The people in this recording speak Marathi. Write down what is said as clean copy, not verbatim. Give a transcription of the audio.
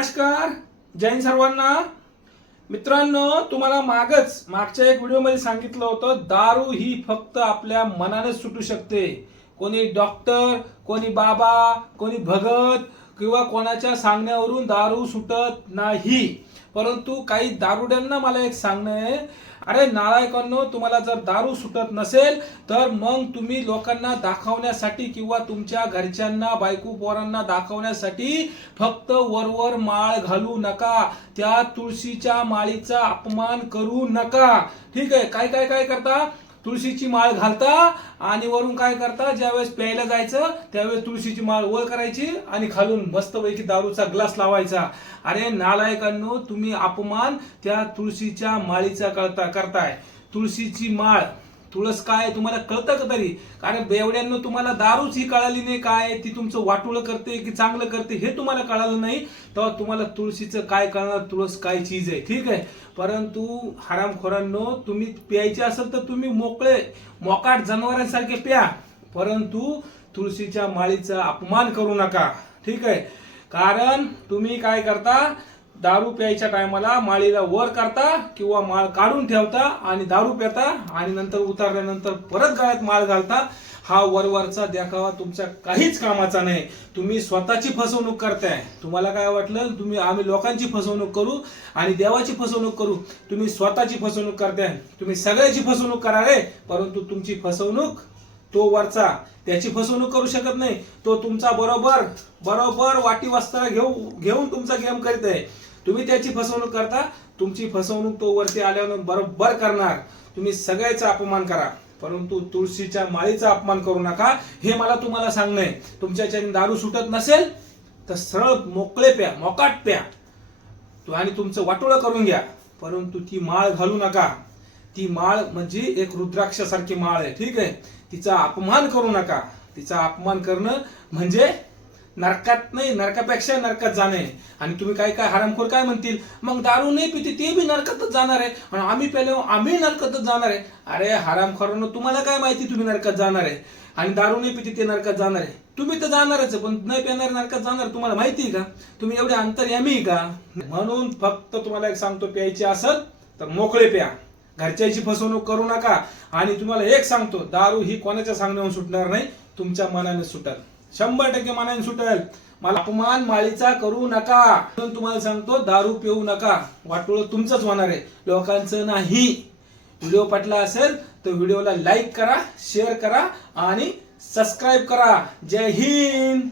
नमस्कार, जय हिंद सर्वांना. मित्रांनो, तुम्हाला मागच्या एक व्हिडिओमध्ये सांगितलं होतं, दारू ही फक्त आपल्या मनानेच सुटू शकते. कोणी डॉक्टर, कोणी बाबा, कोणी भगत किंवा कोणाच्या सांगण्यावरून दारू सुटत नाही. परंतु काही दारुड्यांना मला एक सांगणं आहे, अरे नालायकांनो, तुम्हाला जर दारू सुटत नसेल तर मग तुम्ही लोकांना दाखवण्यासाठी किंवा तुमच्या घरच्यांना, बायको पोरांना दाखवण्यासाठी फक्त वरवर माळ घालू नका. त्या तुळशीच्या माळीचा अपमान करू नका. ठीक आहे. काय काय काय करता? तुळशीची माळ घालता आणि वरून काय करता, ज्यावेळेस प्यायला जायचं त्यावेळेस तुळशीची माळ वर करायची आणि खालून मस्तपैकी दारूचा ग्लास लावायचा. अरे नालायकांनो, तुम्ही अपमान त्या तुळशीच्या माळीचा करताय. तुळशीची माळ, तुळस काय तुम्हाला कळतं का तरी? कारण बेवड्यांनो, तुम्हाला दारूच ही कळाली नाही काय ती तुमचं वाटोळं करते की चांगलं करते हे तुम्हाला कळालं नाही, तेव्हा तुम्हाला तुळशीचं काय कळणार, तुळस काय चीज आहे. ठीक आहे. परंतु हरामखोरांनो, तुम्ही प्यायचे असेल तर तुम्ही मोकाट जनावरांसारखे प्या, परंतु तुळशीच्या माळीचा अपमान करू नका. ठीक आहे. कारण तुम्ही काय करता, दारू प्यायच्या टायमाला माळीला वर करता किंवा माळ काढून ठेवता आणि दारू पिता आणि नंतर उतरल्यानंतर परत गळ्यात माळ घालता. हा वरवरचा देखावा तुमच्या काहीच कामाचा नाही. तुम्ही स्वतःची फसवणूक करताय. तुम्हाला काय वाटलं आम्ही लोकांची फसवणूक करू आणि देवाची फसवणूक करू? तुम्ही स्वतःची फसवणूक करताय. तुम्ही सगळ्याची फसवणूक करा रे, परंतु तुमची फसवणूक तो वरचा त्याची फसवणूक करू शकत नाही. तो तुमचा बरोबर वाटी वस्त्र घेऊन तुमचा गेम करीत आहे. तुम्ही त्याची फसवणूक करता. तुमची फसवणूक तो वरती आल्यावर बरोबर करणार. तुम्ही सगळ्याचा अपमान करा, परंतु तुळशीच्या माळीचा अपमान करू नका. हे मला तुम्हाला सांगणं आहे. तुमच्याच्याने दारू सुटत नसेल तर सरळ मोकळे प्या, मोकाट प्या आणि तुमचं वाटोळं करून घ्या, परंतु ती माळ घालू नका. ती माळ म्हणजे एक रुद्राक्षासारखी माळ आहे. ठीक आहे. तिचा अपमान करू नका. तिचा अपमान करणं म्हणजे नरकात नाही, नरकापेक्षा नरकात जाणे. आणि तुम्ही काय हरामखोर काय म्हणतील, मग दारू नाही पिते ते बी नरकातच जाणार आहे आणि आम्ही पेले आम्ही नरकातच जाणार आहे. अरे हरामखोरांनो, तुम्हाला काय माहिती तुम्ही नरकात जाणार आहे आणि दारू नाही पिते ते नरकात जाणार आहे? तुम्ही तर जाणारच, पण नाही पिणार नरकात जाणार. तुम्हाला माहिती आहे का? तुम्ही एवढे अंतर्यामी का? म्हणून फक्त तुम्हाला एक सांगतो, प्यायची असेल तर मोकळे प्या, घरच्याची फसवणूक करू नका. आणि तुम्हाला एक सांगतो, दारू ही कोणाच्या सांगण्यावरून सुटणार नाही, तुमच्या मनाने सुटेल. 100% मनाने सुटेल. मला अपमान माळीचा करू नका. म्हणून तुम्हाला सांगतो, दारू पिऊ नका. वाटोळं तुमचंच होणार आहे, लोकांचं नाही. व्हिडिओ पटला असेल तर व्हिडिओला लाईक करा, शेअर करा आणि सबस्क्राईब करा. जय हिंद.